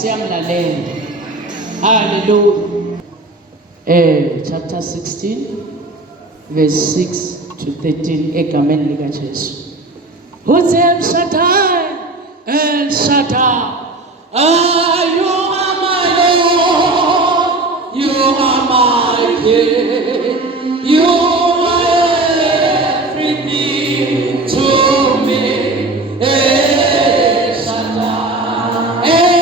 siyamlalela. Hallelujah. Chapter 16 verse 6 to 13 egameni lika Jesu. Uthi El Shaddai, El Shaddai, you are my Lord, you are my King, you are everything to me. El Shaddai, El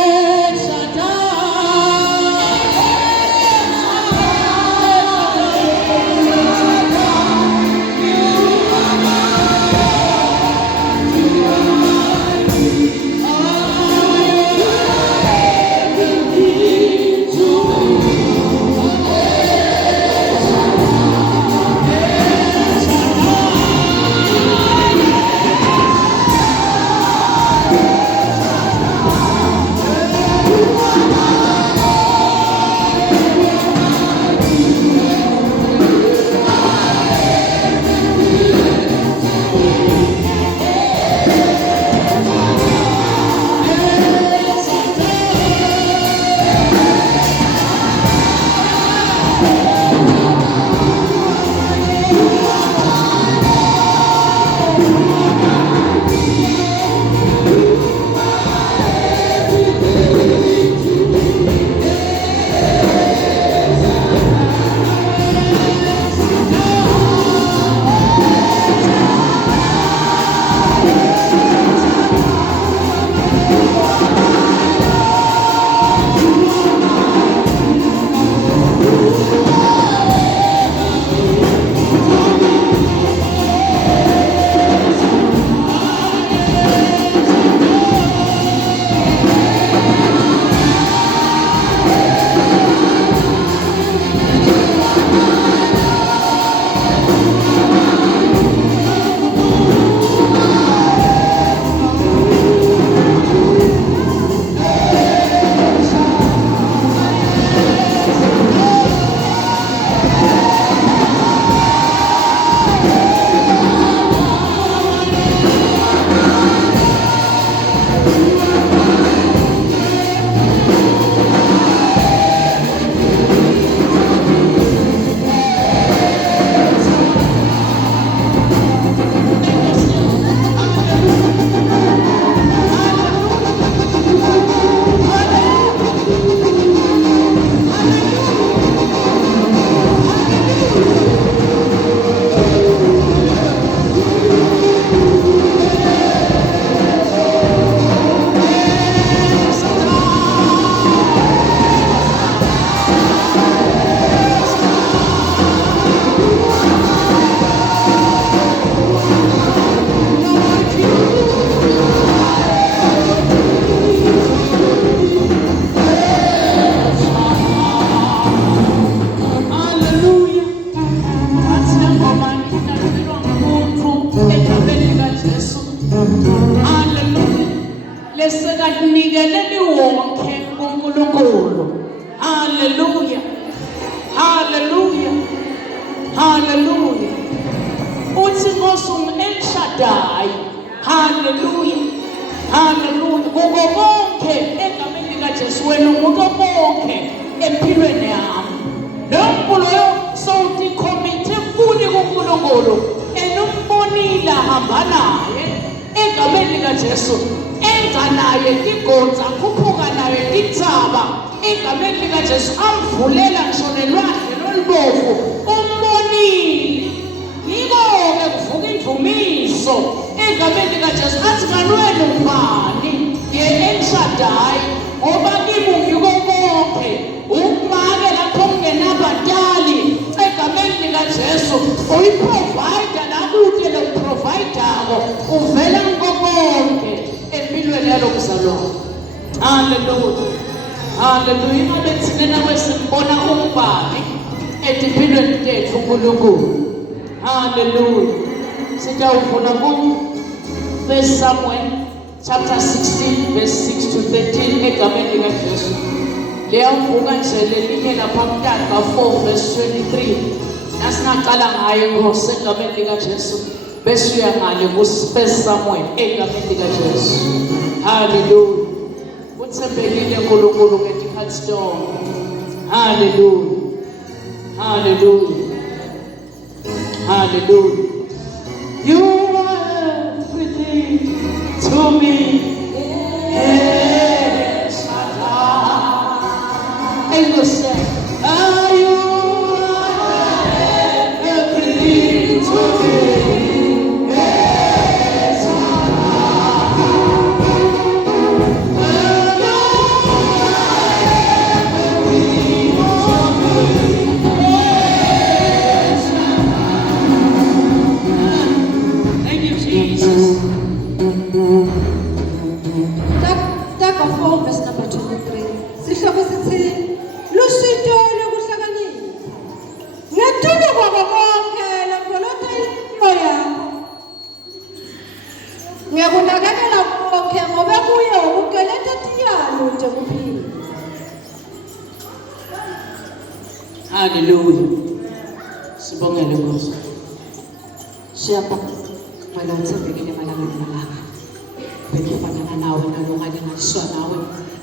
Lesekakunikele wonke kuNkulunkulu. Hallelujah. Hallelujah. Hallelujah. Uthi ngosum El Shaddai. Hallelujah. Hallelujah. Kuko konke egameni likaJesu wena umuntu konke empilweni yami. Nombulo yo sawuthi commit fully kuNkulunkulu enombonile hamba naye egameni likaJesu. Enza naye tigonza khuphuka naye titsaba egameni likaJesu amvulela ngisho nelwandle lolubovu umbonile yiko-ke kuvuka imvumiso egameni likaJesu athi kanwena ubani ye El Shaddai ngoba kimi ngiko konke umake lapho kungenabadali egameni likaJesu uyiprovider lakude lokuprovidako uvela ngiko konke empilweni yalokuzalwa. Hallelujah. Hallelujah. Ingabe thina nawe simbona umbali empilweni tethu uNkulunkulu. Hallelujah. Sitawufuna ku First Samuel chapter 16 verse 6 to 13 egameni likaJesu. Leyavuka nje lelinye lapha kuTaga 4 verse 23. Nasingaqala ngayo Nkosi egameni likaJesu. Bese uyangale ku First Samuel egameni likaJesu. Hallelujah. uthembekile uNkulunkulu ngesikhathi sonke. Hallelujah. Hallelujah. Hallelujah. You are everything to me. Yes, and you say, are you everything to me? Yes, thank you, Jesus. Taka 4 verse number 23. Sihloko sithi lusito lokuhlakanipha. Ngethulo kwabo konke lambolota impilo yakho. Ngiyakunakekela konke ngoba kuye ukukeleta tiyalo nje kuphila. Hallelujah. Sibongele Nkosi. Siyabonga wena uthembekile malanga malanga. Bekufanana nawe nalongalinganiswa nawe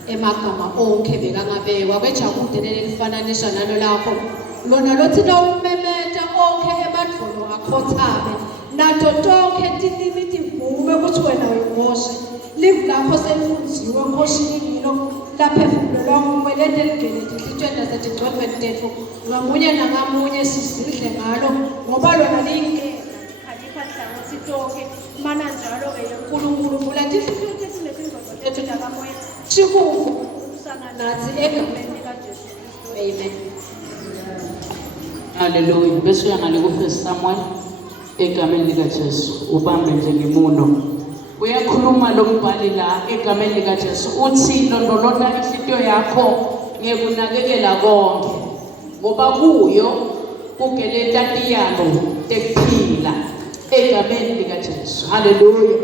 emagama onke bekangabekwa kwejakude lelifaniswa nalo lakho lona lothi lawumemeta onke emadvolo akhothame nato tonke tilimi tivume ukuthi wena uyingoshe live lakho selifunziwe nkoshini ngilo laphefumulelwa ngumelete ligele tinhlitshweni nasetingcondweni tethu ngamunye nangamunye sizidle ngalo ngoba lona liyinkinga hlangothi tonke mana njalo ke uNkulunkulu vula tinhliziyo zethu nezingqondo zethu nakamoya sikuvumisana nathi egameni kaJesu Kristu. Amen. Hallelujah. Bese uyangale ku1 Samuel egameni likaJesu ubambe nje ngemuno. Uyakhuluma lo mbhali la egameni likaJesu uthi londoloza inhliziyo yakho ngekunakekela konke ngoba kuyo ugeleta tiyalo tekuphila egameni likaJesu. Hallelujah.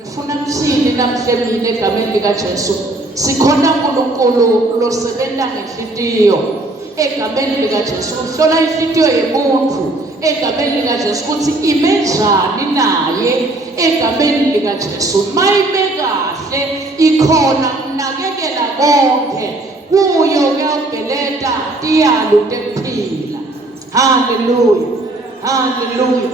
Ngifuna msini namhlemile egameni likaJesu. Sikhona uNkulunkulu losebenza ngenhliziyo egameni likaJesu. Uhlola inhliziyo yomuntu egameni likaJesu ukuthi ime njani naye egameni likaJesu. Mayime kahle ikhona unakekela konke kuyo kuyabeleta tiyalo tekuphila. Hallelujah. Hallelujah.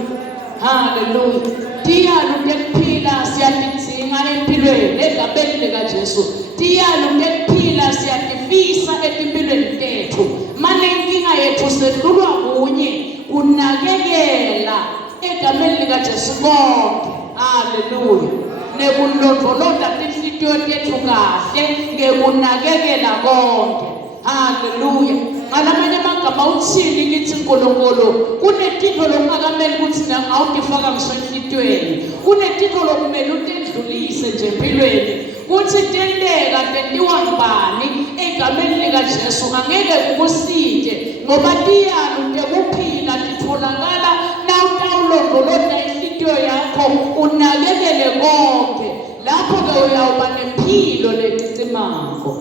Hallelujah. Tiyalo tekuphila siyadinga empilweni egameni likaJesu. Tiyalo tekuphila siyadifisa empilweni tethu. Manje inkinga yethu sedlulwa kunye unakekela egameni likaJesu konke. Hallelujah. Nekulondoloza tinhliziyo tethu kahle ngekunakekela konke. Hallelujah. Ngalamanye amagama uthini kithi uNkulunkulu kunetinto lokungakameli ukuthi awutifaka ngisonhlitweni kunetinto lokumele utendlulise nje empilweni kuthi tenteka tentiwa ngubani egameni likaJesu angeke kukusinde ngoba tiyalo tekuphila titholakala nawutawulondoloza inhliziyo yakho unakekele konke lapho ke uyawuba nempilo leticimako.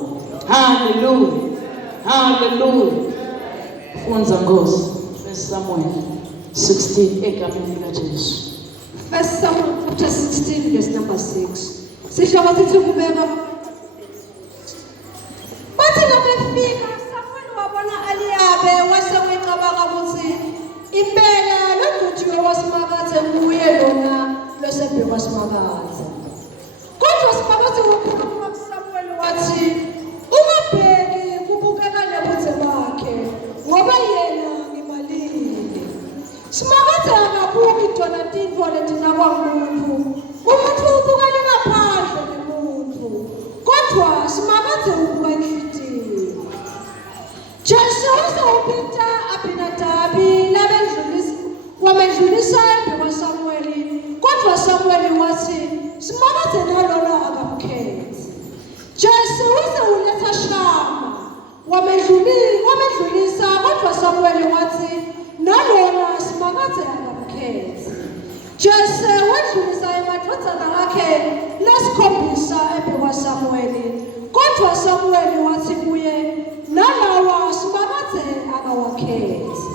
Hallelujah. Hallelujah. Funza Nkosi 1 Samuel 16 egameni likaJesu. 1 Samuel chapter 16 verse number 6. Sihloko sithi kubeka bathi labefika Samuel wabona Eliyabe wasemecabanga ukuthi impela lokuthi wasimakaze kuye lona losebhe wasimakaze. Kodwa simakade ukukhuluma kuSamuel wathi ungabheki kubukeka nebuze bakhe ngoba yena ngimalile. Simakade akabuki tona tinto letina kwamuntu. Umuntu ubuka ngaphandle komuntu. Kodwa simakade ubuka inhliziyo. Jesu usawupita Abinadabi labendlulisa wamedlulisa emva Samuel. Kodwa Samuel wathi simakade nalona akamkhethi. Jesu uletha Shama wamedlulisa kodwa Samuel wathi nalona simakade akamkhethi. Jesu wedlulisa emadodana akhe lesikhombisa emva Samuel. Kodwa Samuel wathi kuye nalawa simakade akawakhethi.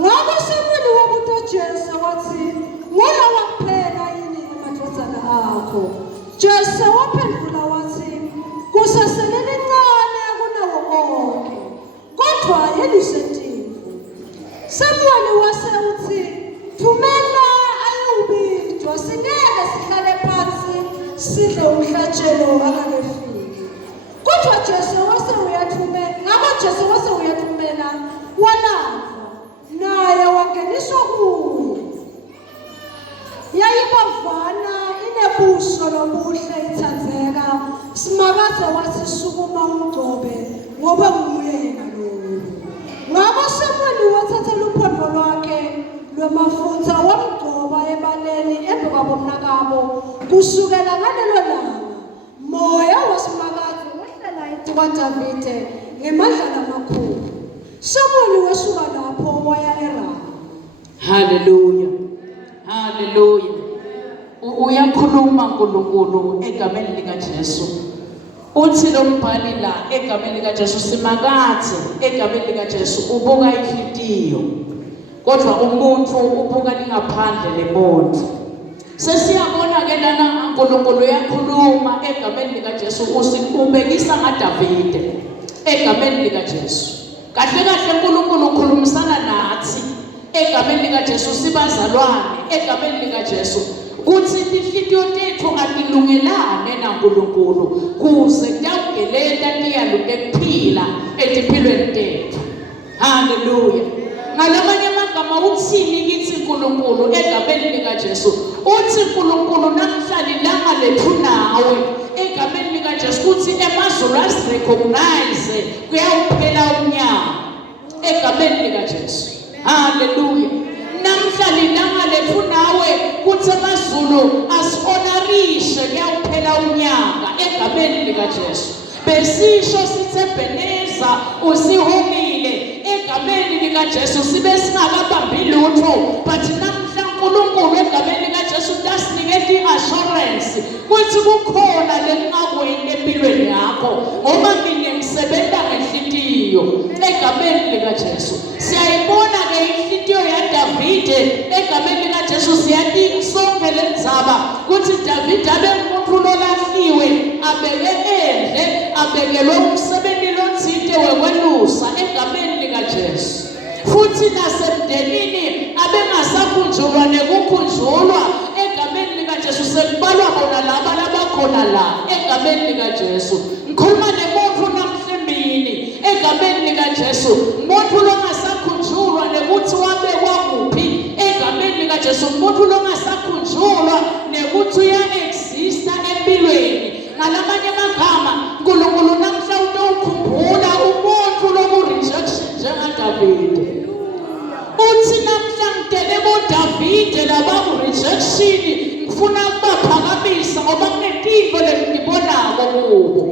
Ngakho Samuel wabuza Jesu wathi ngolawa kuphela yini emadodana akho? Jesu waphendula wathi kusase akakefiki. Kodwa Jesu wase uyathumela, ngakho Jesu wase uyathumela walapha naye wangeniswa kuye. Yayibavana inebuso lobuhle ithandzeka, simakaze wasisukuma umgcobe ngoba nguye yena lowo. Ngakho Samuel wathatha uphondo lwakhe lwamafutha wamgcoba ebaleni emva kwabomnakabo. Kusukela ngalelo langa moya wasimakazi wehlela ethi kwaDavide ngemadlala amakhulu. Samuel wesuka lapho waya eRama. Hallelujah. Hallelujah. Uyakhuluma uNkulunkulu egameni lika Jesu. Uthi lo mbhali la egameni lika Jesu simakathe egameni lika Jesu ubuka inhliziyo. Kodwa umuntu ubuka lingaphandle lemonti. Sesiyabona ke lana uNkulunkulu uyakhuluma egameni lika Jesu ubekisa ngaDavide egameni lika Jesu. Kahle kahle uNkulunkulu ukhulumisana nathi egameni lika Jesu sibazalwane egameni lika Jesu. Kuthi inhliziyo tethu atilungelane naNkulunkulu kuze tawugelela tiyalunge kuphila etiphilweni tethu. Hallelujah. Ngalamanye amagama uthini kithi uNkulunkulu egameni lika Jesu? Uthi uNkulunkulu namhlanje langa lethu nawe egameni lika Jesu kuthi emazulu asirecognize kuyawuphela unyaka egameni lika Jesu. Hallelujah. Namhlanje langa lethu nawe kuthi emazulu asihonorishe kuyawuphela unyaka egameni lika Jesu. Besisho sithe Ebeneza usihomile egameni lika Jesu sibe singakabambi lutho, but namhla uNkulunkulu egameni lika Jesu tasinikeza iassurance kuthi kukhona lengakwini empilweni yakho ngoba mina ngisebenza ngenhliziyo egameni lika Jesu. Siyayibona ke inhliziyo yaDavide egameni lika Jesu, siyathi sonke lendzaba kuthi Davide abe umuntu lolahliwe abeke endle abekelwe umsebenzi lothile wekwelusa egameni lika Jesu. Futhi nasemndenini abengasakhunjulwa nekukhunjulwa egameni lika Jesu, sekubalwa bona laba labakhona la egameni lika Jesu. Ngikhuluma nemuntu namhlembini egameni lika Jesu, umuntu longasakhunjulwa nekuthi wabekwa kuphi egameni lika Jesu, umuntu longasakhunjulwa nekuthi uya-exista empilweni. Ngalamanye amagama uNkulunkulu namhla utawukhumbula umuntu loku-rejection njengaDavide. Uthi namhla ngidele boDavide labaku-rejection ngifuna ukubaphakamisa ngoba kunetinto lengibonako kubo.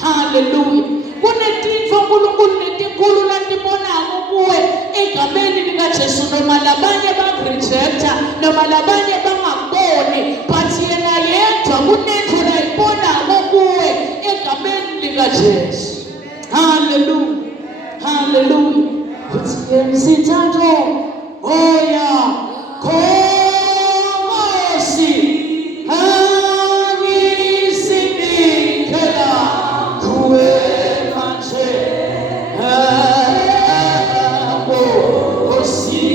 Hallelujah. Kunetinto uNkulunkulu netinkulu latibonako kuwe egameni lika Jesu, noma labanye bakurejecta noma labanye bangakuboni, but yena yedwa kunento layibonako kuwe egameni lika Jesu. Hallelujah. Hallelujah. Kuthi yemsithatho oya khosi angisinikela kuwe manje khosi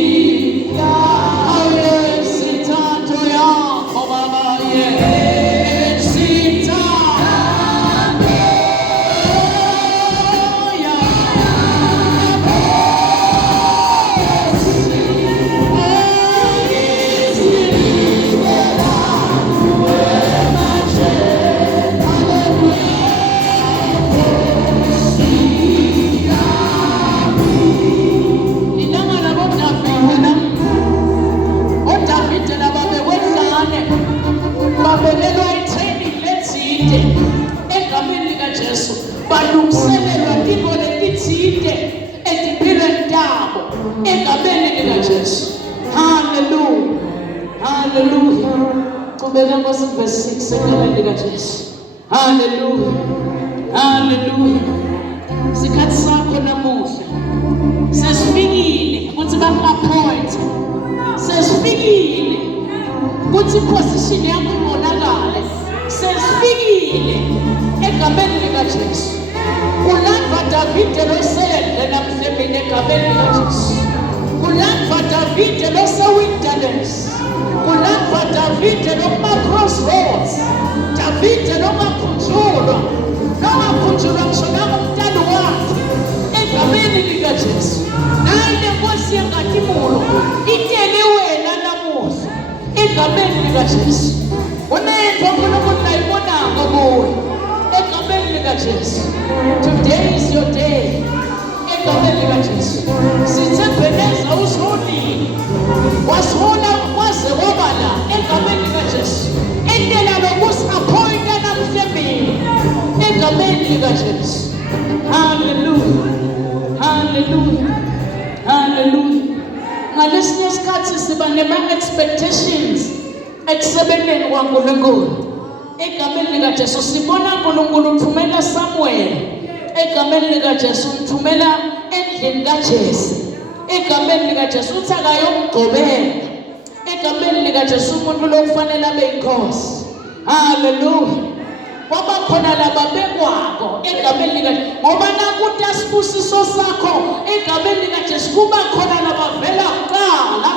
yemsithatho yakho baba egameni lika Jesu balungiselelwa into letithile etiphilweni tabo egameni lika Jesu. Hallelujah. Hallelujah. Qhubeka Nkosi verse 6 egameni lika Jesu. Hallelujah. Hallelujah. Sikhathi sakho namuhla sesifikile ukuthi baku-appoint, sesifikile ukuthi position yakho ibonakale, sesifikile egameni lika Jesu. Kulandwa Davide losendle namhlembini egameni lika Jesu. Kulandwa Davide losewilderness. Kulandwa Davide lokuma-crossroads. Davide nongakhunjulwa ngisho nangomntana wakhe egameni likaJesu. Nayi le nkosi yenkazimulo itshele wena namuhla egameni likaJesu. Unento uNkulunkulu ayibonanga kuwe egameni likaJesu. Today is your day. Egameni likaJesu. Sithembeleza uzulile. Wasifuna kwaze kwaba la egameni likaJesu. Endlela lokusi-appointa namhlanje egameni likaJesu. Hallelujah. Hallelujah. Hallelujah. Ngalesinye isikhathi siba nema-expectations ekusebenzeni kwaNkulunkulu. Egameni likaJesu sibona uNkulunkulu uthumela Samuel. Egameni likaJesu uthumela endlini kaJese. Egameni likaJesu uthi akayokugcobela. Egameni likaJesu umuntu lokufanele abe inkosi. Hallelujah. Kwaba khona laba bekwabo egameni likaJesu. Ngoba nakuthi asibusiso sakho egameni likaJesu kuba khona labavela kuqala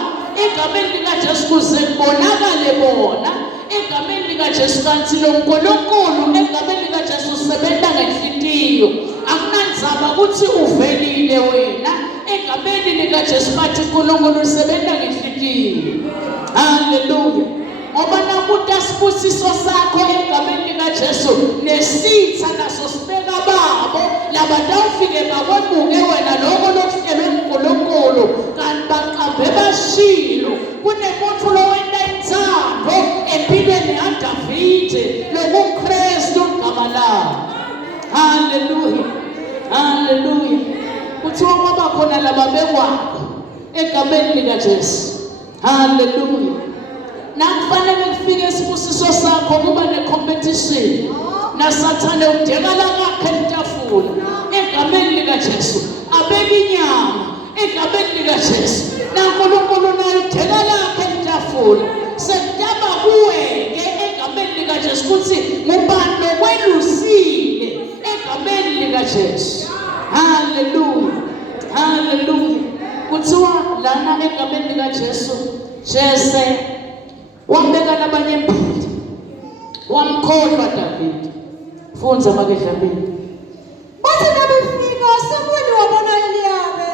egameni likaJesu kuze kubonakale bona egameni likaJesu. Kanti lo uNkulunkulu egameni likaJesu usebenza ngenhliziyo. Akunandzaba ukuthi uvelile wena egameni likaJesu, bathi uNkulunkulu usebenza ngenhliziyo. Hallelujah. Ngoba nakuthi asibusiso sakho egameni likaJesu nesitha naso sibeka babo labatawufike bakwebuke wena lokho lokuhlelwe uNkulunkulu kanti baqambe bashilo. Kunemuntu lowenda inthando empilweni yaDavide lokuKristu igama lawo. Hallelujah. Hallelujah. Kuthiwa kwaba khona laba bekwabo egameni likaJesu. Hallelujah. Nakufanele kufike isibusiso sakho kuba ne-competition. Nasathane udekala kakhe etafula egameni likaJesu. Abeka inyama egameni likaJesu. naNkulunkulu naye udekala kakhe etafula. Sekudaba kuweke egameni likaJesu kuthi ngubani lokwelusile egameni likaJesu. Hallelujah. Hallelujah. Kuthiwa lana egameni likaJesu Jese wambeka nabanye impande wamkhohlwa Davide. Funza make Dlamini. Bathi nabefika Samuel wabona Eliyabe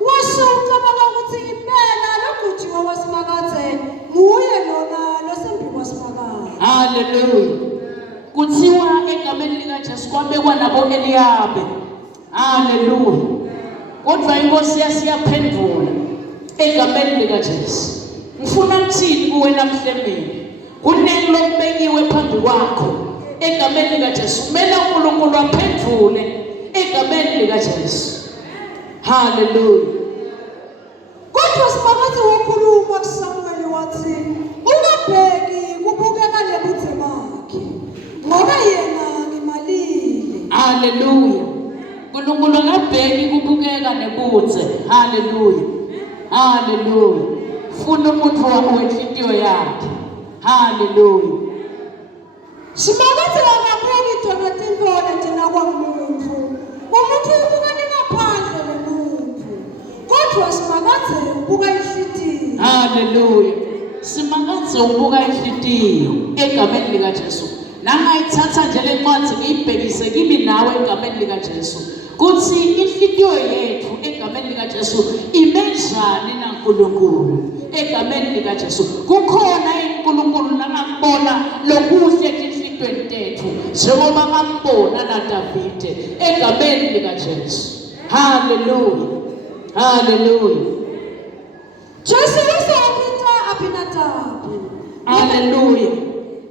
washuka bakakuthi impela lokujiwa wasimakathe nguye lona losembi wasimakathe. Hallelujah. Kuthiwa egameni likaJesu kwabekwa nabo Eliyabe. Hallelujah. Kodwa inkosi yasiyaphendula egameni likaJesu. Ngifuna ukuthini kuwe namhlanje? Kuneni lokubekiwe phambi kwakho egameni likaJesu. Kumele uNkulunkulu aphendule egameni likaJesu. Hallelujah. Kodwa simakathe wakhuluma kuSamuel wathi ungabheki kubukeka lebuthe bakhe ngoba yena ngimalile. Hallelujah. uNkulunkulu akabheki kubukeka nebuthe. Hallelujah. Hallelujah. Funa umuntu wenhliziyo yakhe. Hallelujah. Simakathe akabheki donotimbona njena kwamuntu. Umuntu ubuka ngaphandle lomuntu. Kodwa simakathe ubuka inhliziyo. Hallelujah. Simakathe ubuka inhliziyo egameni likaJesu. Nangayithatha nje le ncwadi ngiyibhekise kimi nawe egameni likaJesu. Kuthi inhliziyo yethu egameni likaJesu imenjani naNkulunkulu egameni likaJesu. Kukhona uNkulunkulu nakubona lokuhle enhliziyweni tethu njengoba ngambona naDavide egameni likaJesu. Hallelujah. Hallelujah. Jesu wasaphinda Abinadabi. Hallelujah.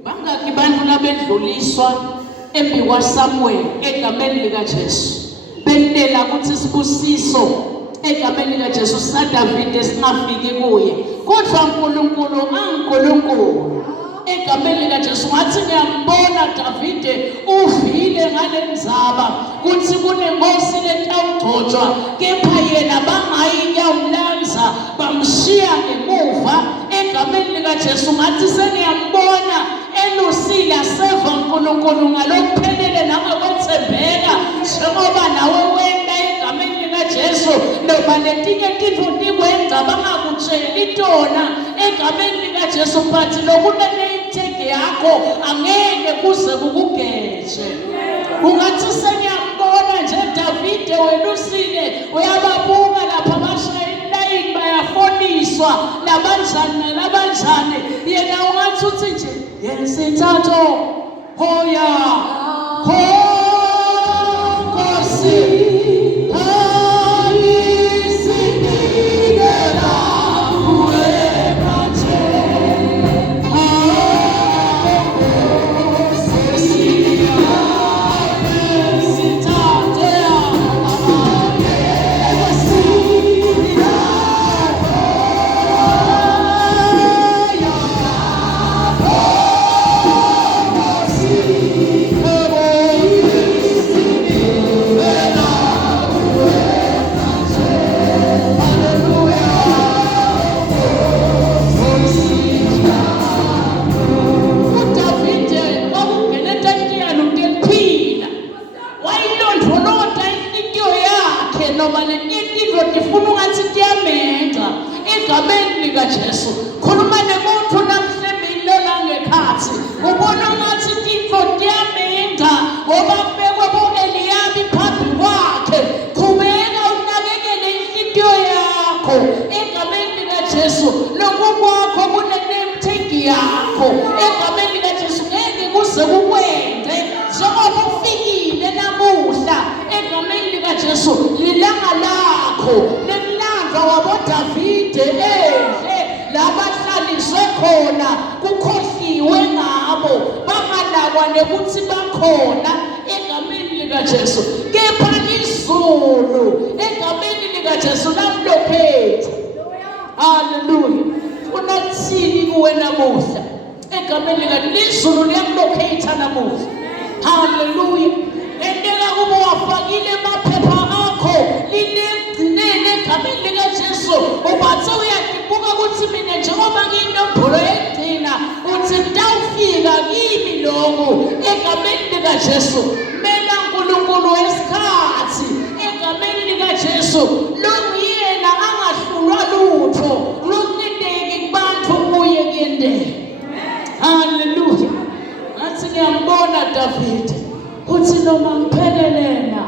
Bangaki bantu labendluliswa embi kwaSamuel egameni likaJesu. Bendela ukuthi sibusiso egameni likaJesu saDavide singafiki kuye. Kodwa uNkulunkulu anguNkulunkulu egameni likaJesu ngathi ngiyambona Davide uvile ngalendzaba kuthi kunenkosi letawugcotshwa kepha yena bangayiyamlanza bamshiya ngemuva egameni likaJesu. Ngathi sengiyambona elusile aseva uNkulunkulu ngalokuphelele nangokwethembeka njengoba nawe wenda egameni likaJesu. Noma letinye tintfo tikwenza bangakutsheli tona egameni likaJesu, but lokunene imthenge yakho angeke kuze kukugeje. Ungathi sengiyambona nje Davide wena usile uyababuka lapha abashayeli line bayafoniswa labanjani nabanjani yena ungathi uthi nje yesithathu hoya Nkosi Jesu khuluma nemuntu namhlanje langekhathi ubona ngathi into diyamenza ngoba kubekwe boEliyabi phambi kwakhe qhubeka unakekele inhliziyo yakho egameni likaJesu nokukwakho kunename tag yakho egameni likaJesu ngeke kuze kukwenze njengoba ufikile namuhla egameni likaJesu lilanga lakho nemlandla waboDavide labahlaliswe khona kukhohliwe ngabo banganakwa nekuthi bakhona egameni likaJesu kepha izulu egameni likaJesu lamlokhetha. Haleluya. Unathini kuwe namuhla egameni likaJesu liyamlokhetha namuhla. Haleluya. Endeka kubo wafakile emaphepha akho linegcinene egameni likaJesu ubathe uyakibuka ukuthi mina njengoba nginombolo egcina uthi mntawufika kimi lokhu egameni likaJesu mina uNkulunkulu wesikhathi egameni likaJesu lokuyena angahlulwa lutho lokudeki kubantu kuye kuyendele. Haleluya. Ngathi ngiyambona Davide uthi noma ngiphelelena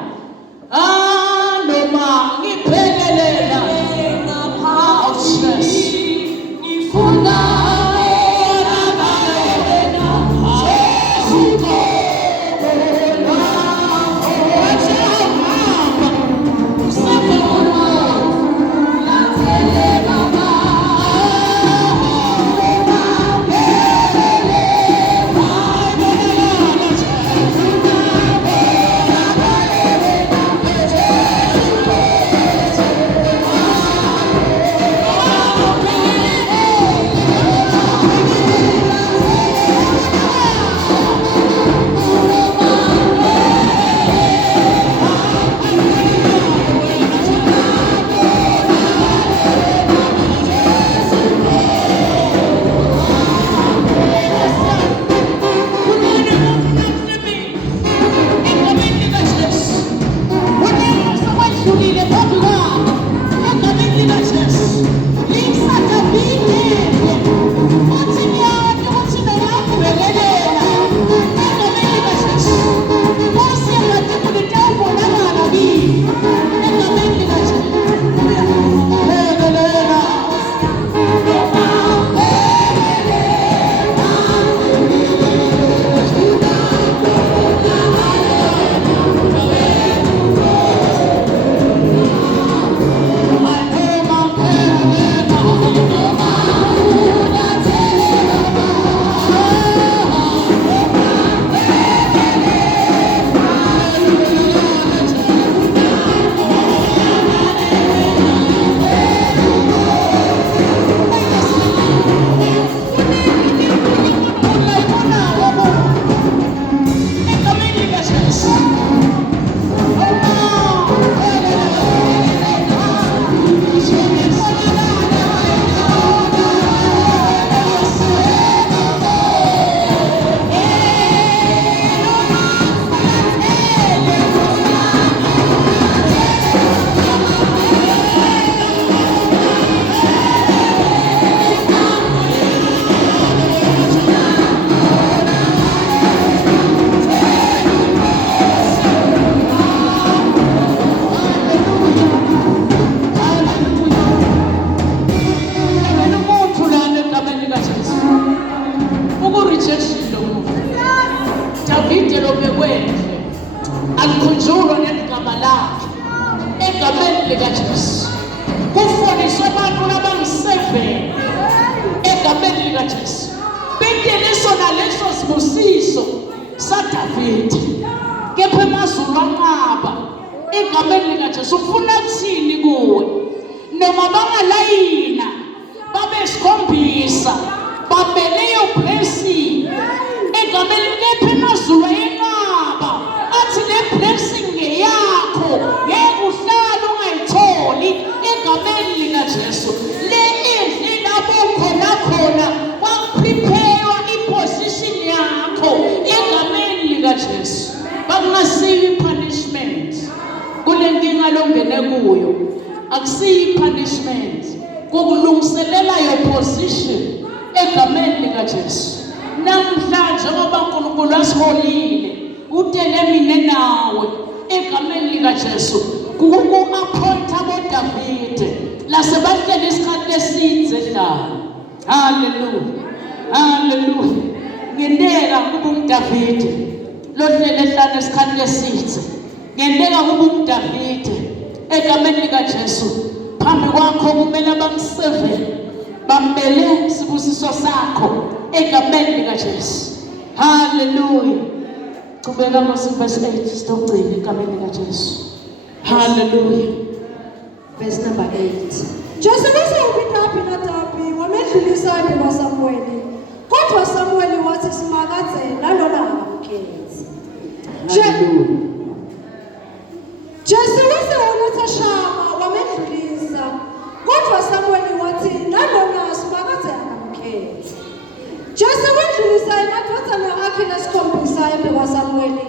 noma ngiphelelena ngifuna egameni likaJesu. Kufundiswe abantu abangu-7 egameni likaJesu. Bentele sona leso sibusiso saDavide. Kepha emazulu anqaba egameni likaJesu. Ufuna kuthini kuwe? Noma bangalayina babe sikhombisa babeleyo blessing egameni kepha emazulu enqaba athi le blessing ngeyakho ngeke uhlale ungayitholi egameni likaJesu. Le endli lapho khona wakuprepare iposition yakho egameni likaJesu. Bakungasiyi punishment kule nkinga longene kuyo. Akusiyi punishment, kukulungiselela your position egameni likaJesu. Namhlanje ngoba uNkulunkulu asiholile utele mina nawe egameni likaJesu ku-appointa boDavide lasebahlele isikhathi esidze endlala. Hallelujah, hallelujah. Ngiyendeka kuba uDavide lohlele ehlala isikhathi esidze. Ngiyendeka kuba uDavide egameni likaJesu. Phambi kwakho kumele abangu-7 bambele sibusiso sakho egameni likaJesu. Hallelujah. Qhubeka verse 8 sitogcina egameni likaJesu. Hallelujah. Verse number 8. Jesu bese upita Abinadabi wamedlulisa kwa Samueli. Kodwa Samueli wathi simakathela lona akamkhethi. Hallelujah. Jesu bese uletha Shama wamedlulisa. Kodwa Samueli wathi nalona simakathela akamkhethi. Jesu wedlulisa emadodana akhe nesikhombisa kwa Samueli.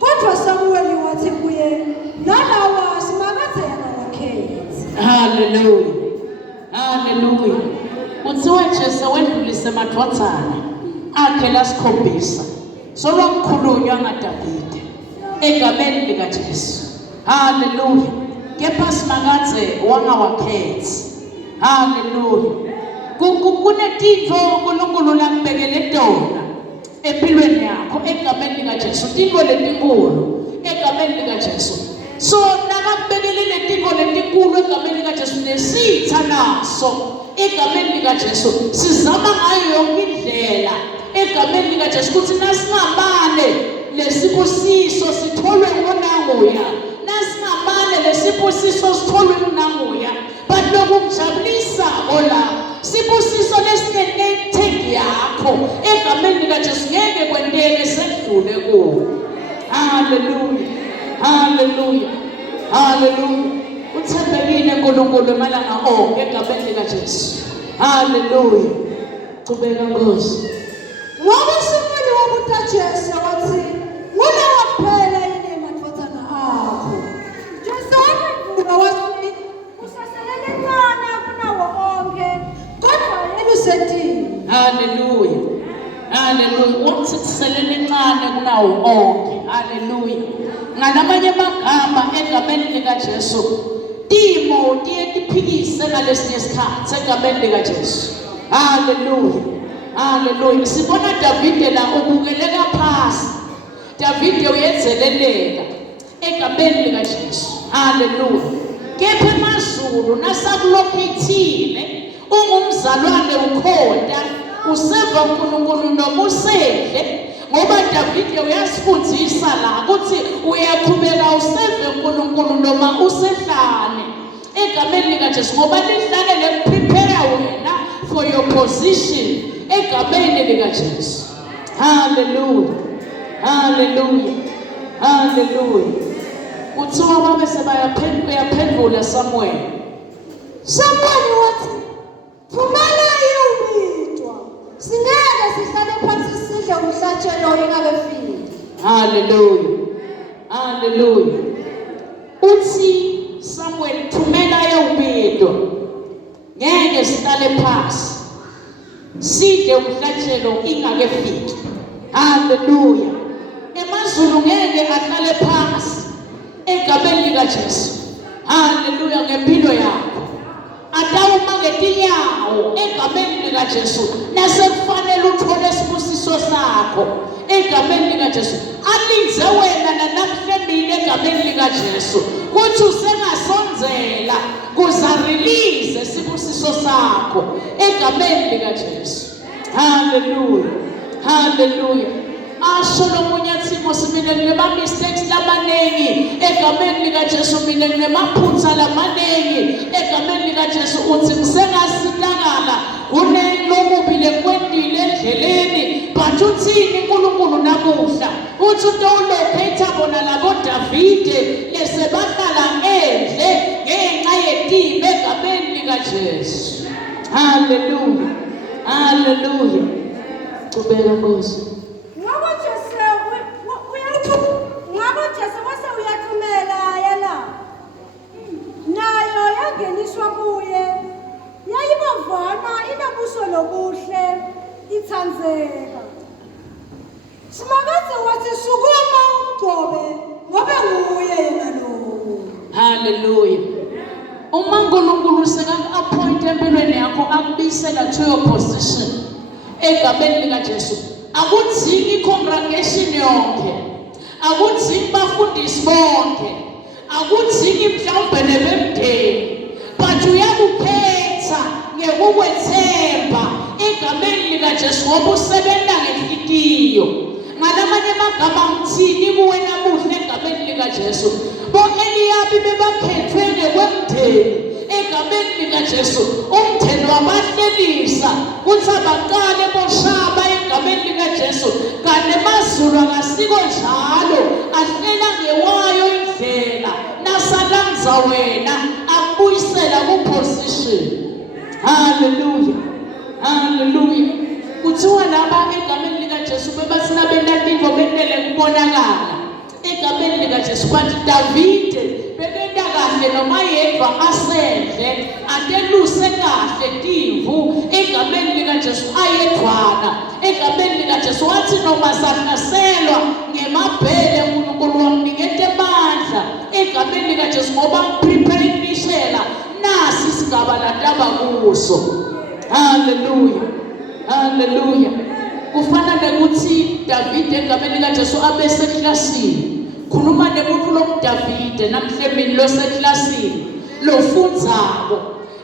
Kodwa Samueli wathi kuye nalawa simakathela akamkhethi. Hallelujah. Hallelujah. Kuthiwa Jesu wedlulisa emadodana akhe nesikhombisa. Solwakukhulunywa ngaDavide egameni likaJesu. Hallelujah. Kepha simakathe wangawakhethi. Hallelujah. Kunetintfo uNkulunkulu lakubekele tona empilweni yakho egameni likaJesu. Tintfo letinkulu egameni likaJesu. So nakakubekele letintfo letinkulu egameni likaJesu nesitha naso egameni likaJesu. Sizama ngayo yonke indlela egameni likaJesu kuthi nasingabane lesibusiso sitholwe nguNanguya. Nasingamane lesibusiso sitholwe nguNanguya. But lokujabulisa ola sibusiso lesinenetheki yakho egameni likaJesu ngeke kwenteke sedlule kuwo. Hallelujah. Hallelujah. Hallelujah. Uthembekile uNkulunkulu emalanga onke egameni likaJesu. Hallelujah. Qhubeka Nkosi. Ngoba Samueli wabuta Jesu wathi wena waphela yini emadodana akho. Jesu waphendula wathi usaselele ncane kunawo onke kodwa yena usedini. Hallelujah. Hallelujah. Uthi kuselele incane kunawo onke. Hallelujah. Ngalamanye amagama egameni likaJesu timo tiphikise ngalesinye isikhathi egameni likaJesu. Hallelujah. Hallelujah. Sibona Davide la ubukeleka phasi. Davide uyenzeleleka egameni likaJesu. Hallelujah. Kepha emazulu nasakulokethile ungumzalwane ukhonda useva uNkulunkulu noma usedle ngoba Davide uyasifundisa la ukuthi uyaqhubeka useve uNkulunkulu noma usehlane egameni likaJesu ngoba lihlane lekuprepare wena for your position egameni likaJesu. Hallelujah. Hallelujah. Hallelujah. Kuthiwa babe sebayaphendula Samuel. Samueli wathi phumela ubitwa singeke sihlale phansi sidle umhlatshelo ingakafiki. Hallelujah. Hallelujah. Uthi Samuel thumela ubitwa ngeke sihlale phansi sidle umhlatshelo ingakafiki. Hallelujah. Emazulu ngeke ahlale phansi egameni likaJesu. Hallelujah. Ngempilo yakho atawuma ngetinyawo egameni likaJesu nasekufanele uthole isibusiso sakho egameni likaJesu alinze wena nanamhle mina egameni likaJesu kuthi usengasonzela kuza release isibusiso sakho egameni likaJesu. Hallelujah, hallelujah. Asho lomunye athimo simile kunema mistakes lamanengi egameni likaJesu, mina kunemaphutha lamanengi egameni likaJesu. Uthi ngisengasitakala kunelomubi lekwendile endleleni, but uthini uNkulunkulu namuhla? Uthi utolocate bona labo Davide lesebahlala endle ngenxa yetima egameni likaJesu. Hallelujah, hallelujah. Qhubeka Nkosi. Ngabo Jesu wase uyathumela yena nayo yangeniswa kuye, yayibavana inabuso lobuhle ithanzeka. Simakaze wathi sukuma umgcobe ngoba nguye yena lo. Hallelujah. Uma uNkulunkulu seka-appoint empilweni yakho akubisela to your position egameni likaJesu, akudzingi i-congregation yonke, akudzingi bafundisi bonke, akudzingi mhlawumbe nebemndeni, but uyakukhetha ngekukwethemba egameni likaJesu ngoba usebenza ngenhliziyo. Ngalamanye amagama ngithini kuwe namuhla egameni likaJesu? Bo-Eliyabi bebakhethwe ngekwemndeni egameni likaJesu, umndeni wabahlelisa kuthi abaqale boshaba egameni likaJesu, kanti emazulu akasiko njalo, ahlela ngewayo indlela nasalanza wena akubuyisela kuposition. Hallelujah, hallelujah. Kuthiwa laba egameni likaJesu bebathina bendakivo bendele kubonakala egameni likaJesu, kwathi Davide bekenda kahle noma yedwa asendle ateluse kahle timvu egameni likaJesu ayedwana egameni likaJesu. Wathi noma sahlaselwa ngemabhele uNkulunkulu wamnikeza amandla egameni likaJesu ngoba prepare nasi isigaba lataba kuso. Hallelujah, hallelujah. Kufana nekuthi Davide egameni likaJesu abeseklasini. Khuluma nemuntu loMdavide namhlemini loseklasini lofundzako.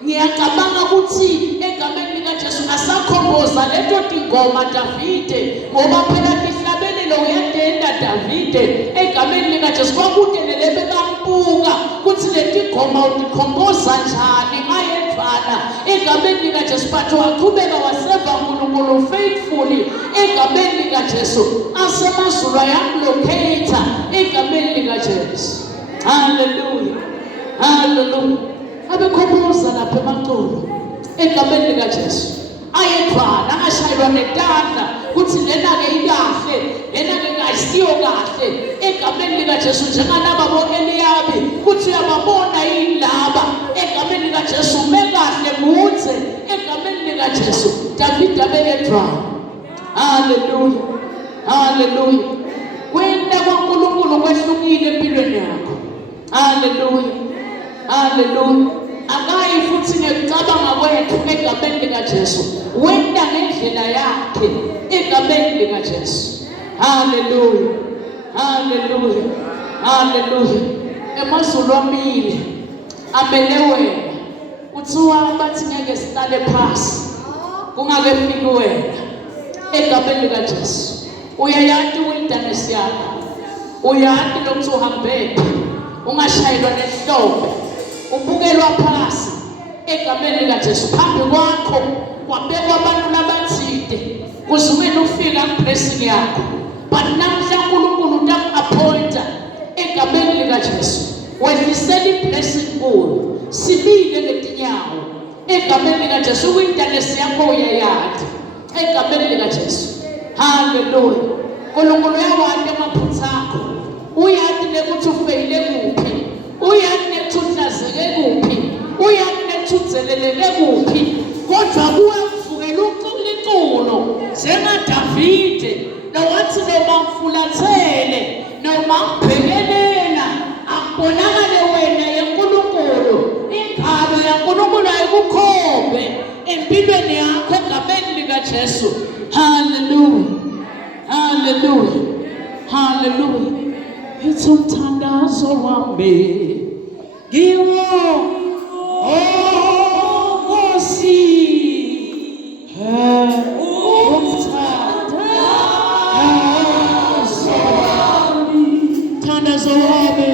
Ngiyacabanga ukuthi egameni likaJesu asakhomboza leto tingoma Davide ngoba phela lihlabene lo uyadenda Davide egameni likaJesu kwakude nelebekambuka kuthi leti ngoma utikhomboza njani ayedwana egameni likaJesu, but waqhubeka waseva uNkulunkulu faithfully egameni likaJesu, asemazulu ayamlocate egameni likaJesu. Hallelujah, hallelujah. Abekhomboza lapha emaculo egameni likaJesu ayedwana angashayelwa netandla kuthi lena-ke ikahle lena-ke kayisiyo kahle egameni likaJesu, njengalaba bo-Eliyabi kuthi uyababona yini laba egameni likaJesu, ume kahle mudze egameni likaJesu. Davide abeyedwana. Hallelujah, hallelujah. Kwenda kwaNkulunkulu kwehlukile empilweni yakho. Hallelujah, hallelujah. Akayi futhi ngekucabanga kwethu egameni likaJesu, wenda ngendlela yakhe egameni likaJesu. Hallelujah, hallelujah, hallelujah. Emazulu amile amele wena, kuthiwa bathi ngeke sihlale phasi kungakefiki wena egameni likaJesu. Uyayazi wilderness yakho, uyazi lokuthi uhambephi, ungashayelwa nehlombe, ubukelwa phasi egameni likaJesu. Phambi kwakho kwabekwa abantu labathide kuze wena ufika kublessing yakho, but namhla uNkulunkulu utaku-appointa egameni likaJesu. Wehlisela iblessing kuyo, sibile ngetinyawo egameni likaJesu. Wilderness yakho uyayazi egameni likaJesu. Hallelujah. uNkulunkulu uyawazi amaphutha akho, uyazi nekuthi ufeyile kuphi, uyazi nekuthi uhlazeke kuphi, uyazi nekuthi udzeleleke kuphi, kodwa kuwe kuvukela uculo njengaDavide nowathi noma ngifulathele noma ngibhekelela akubonakale wena yeNkulunkulu, ingalo yaNkulunkulu ayikukhombe empilweni yakho egameni likaJesu. Hallelujah, Hallelujah. Hallelujah. It's umthandazo wami. Ngiwo Nkosi. Umthandazo wami. Umthandazo wami.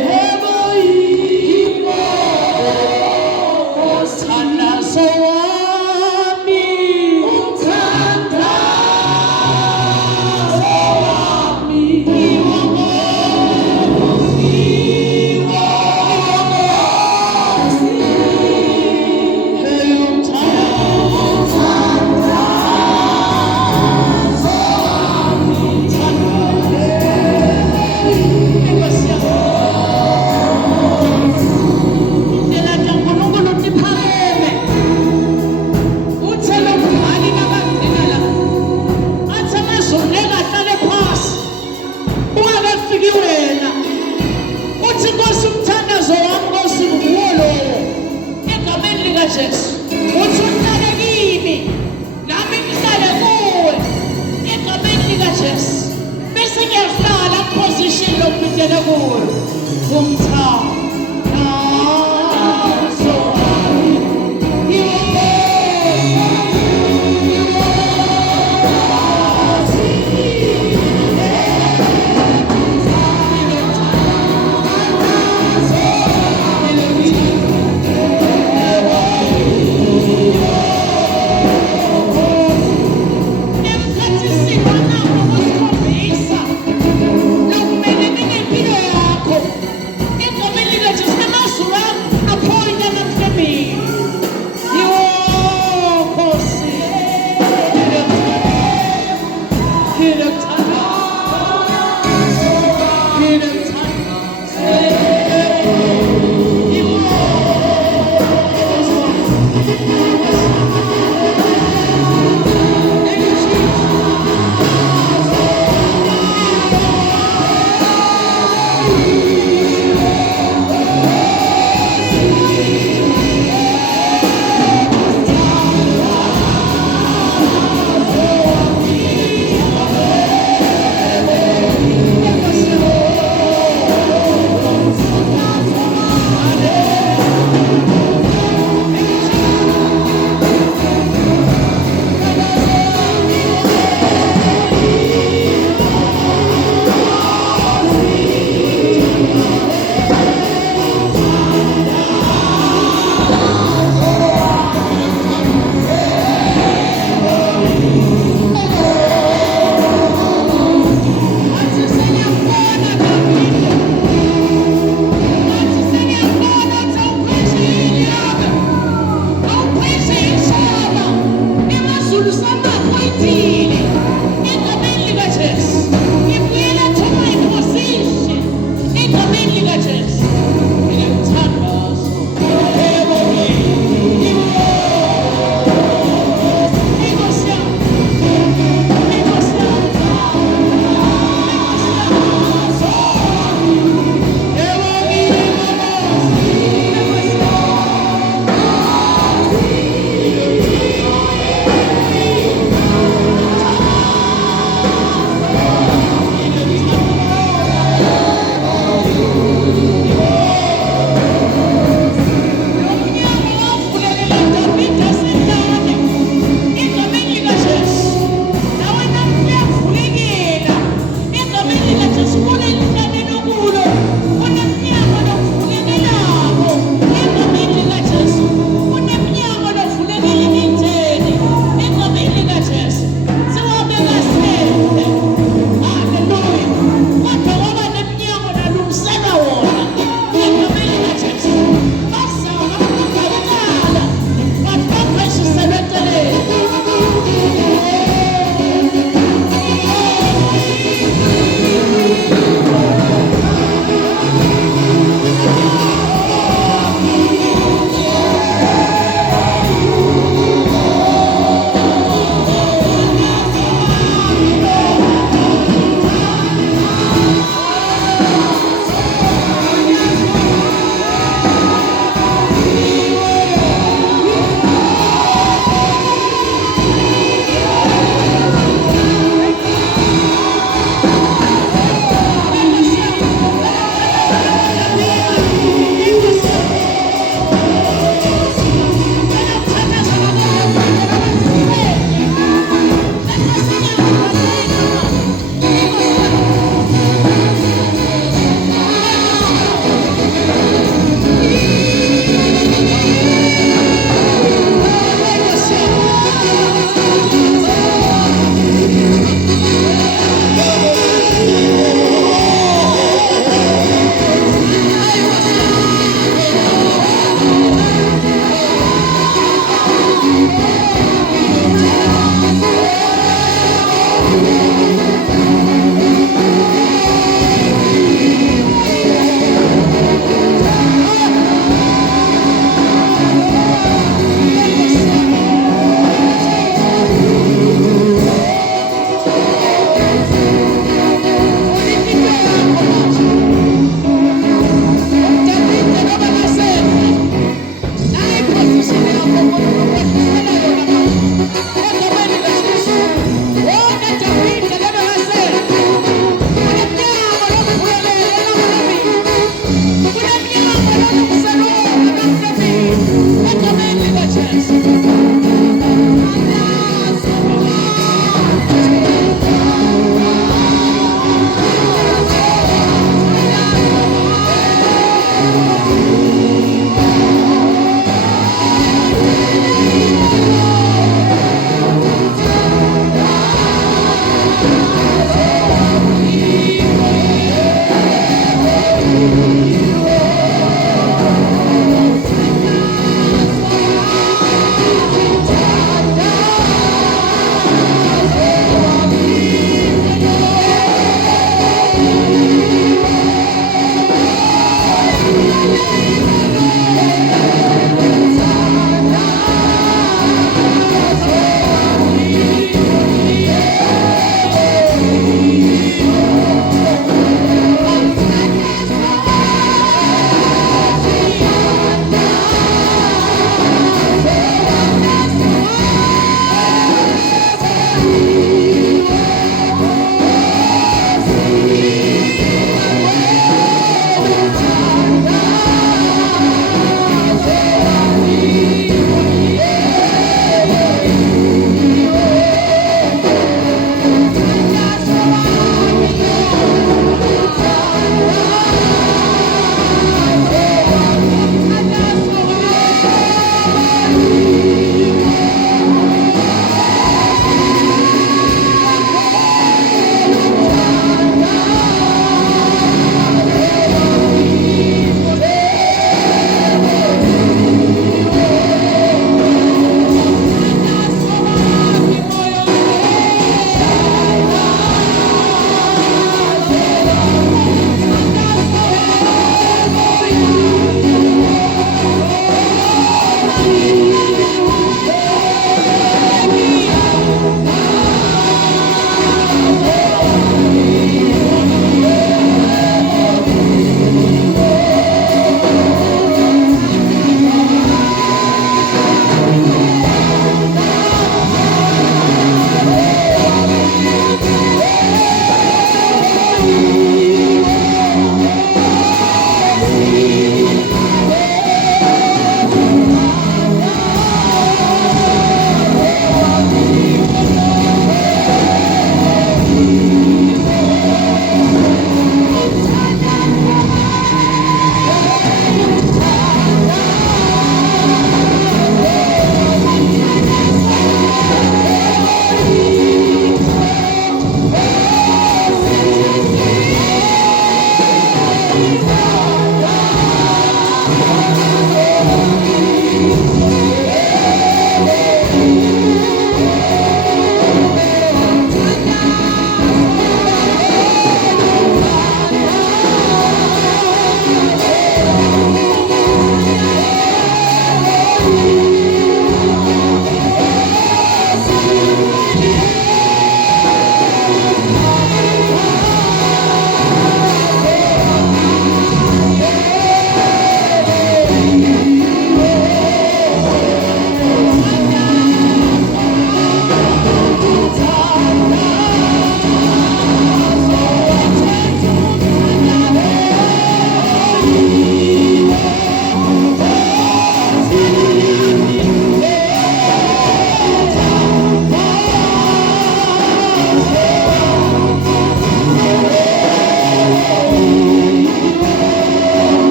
Umthandazo wami. Umthandazo wami. Jesu uthi uhlale kimi nami ngihlale kuwe egameni likaJesu bese ngiyahlala position lokubitela kuwe umthandazo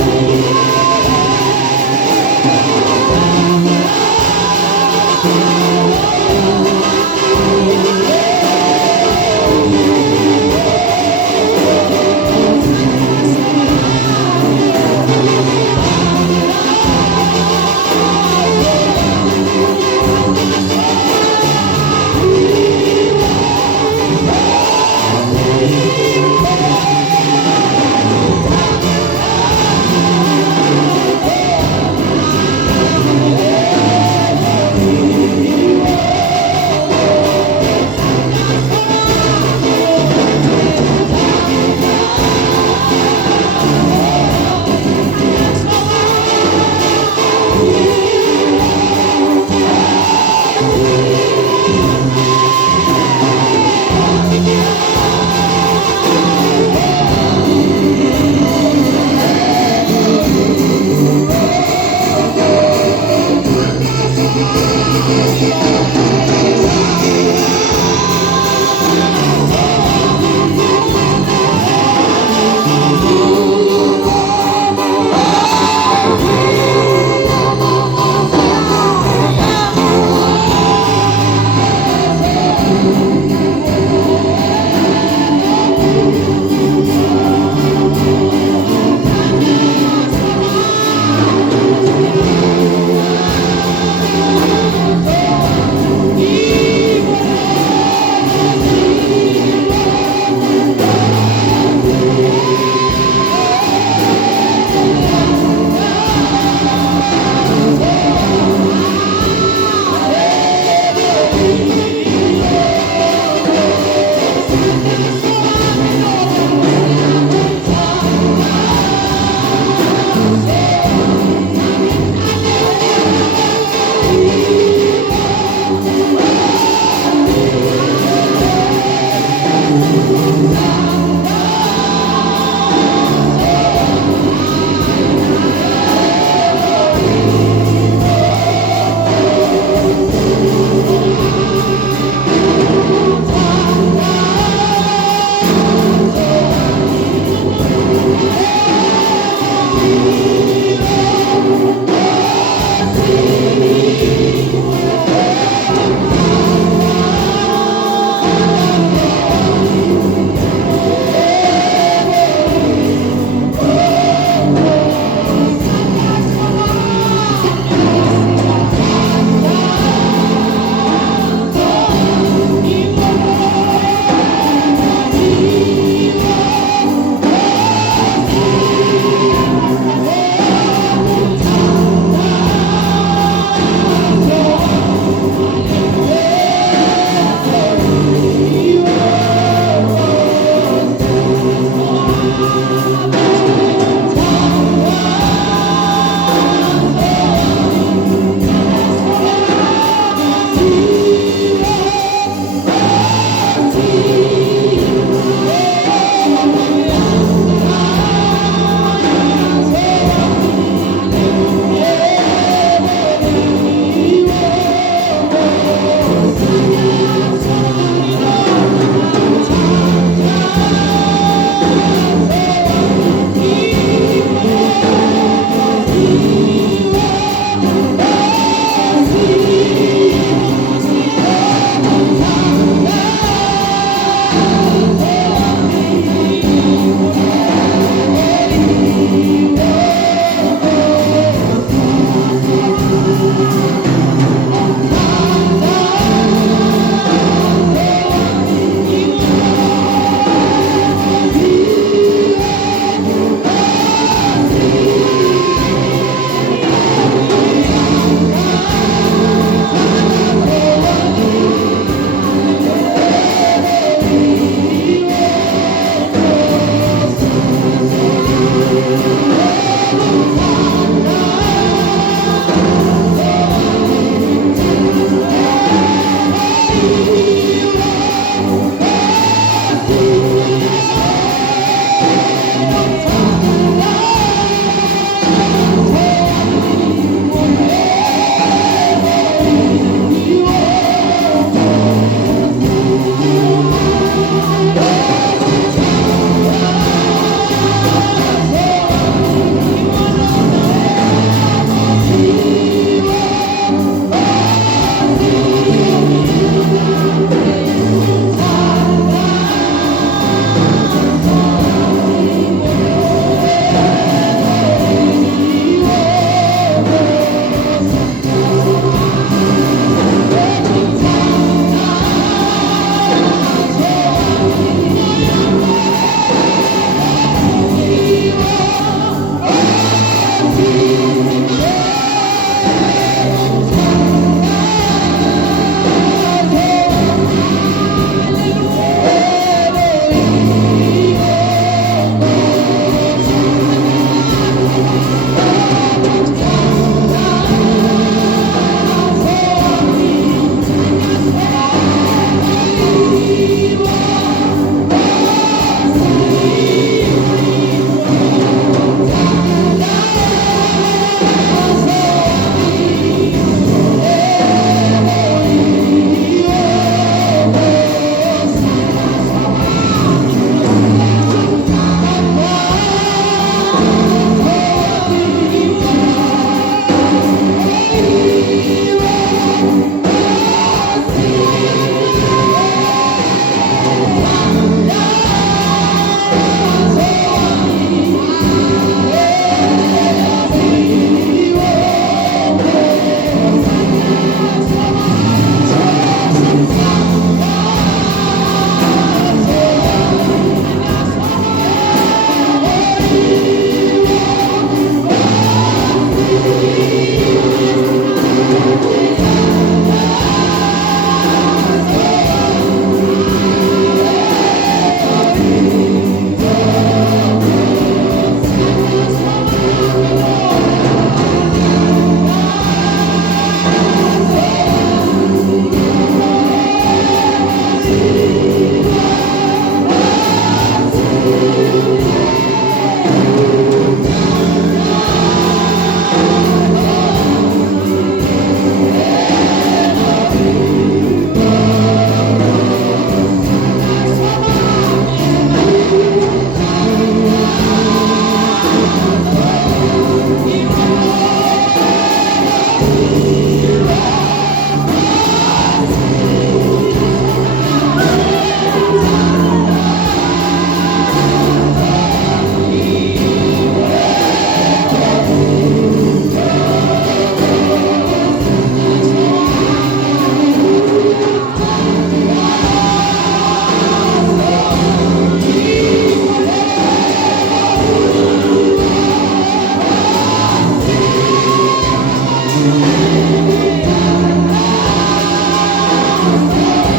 Hallelujah.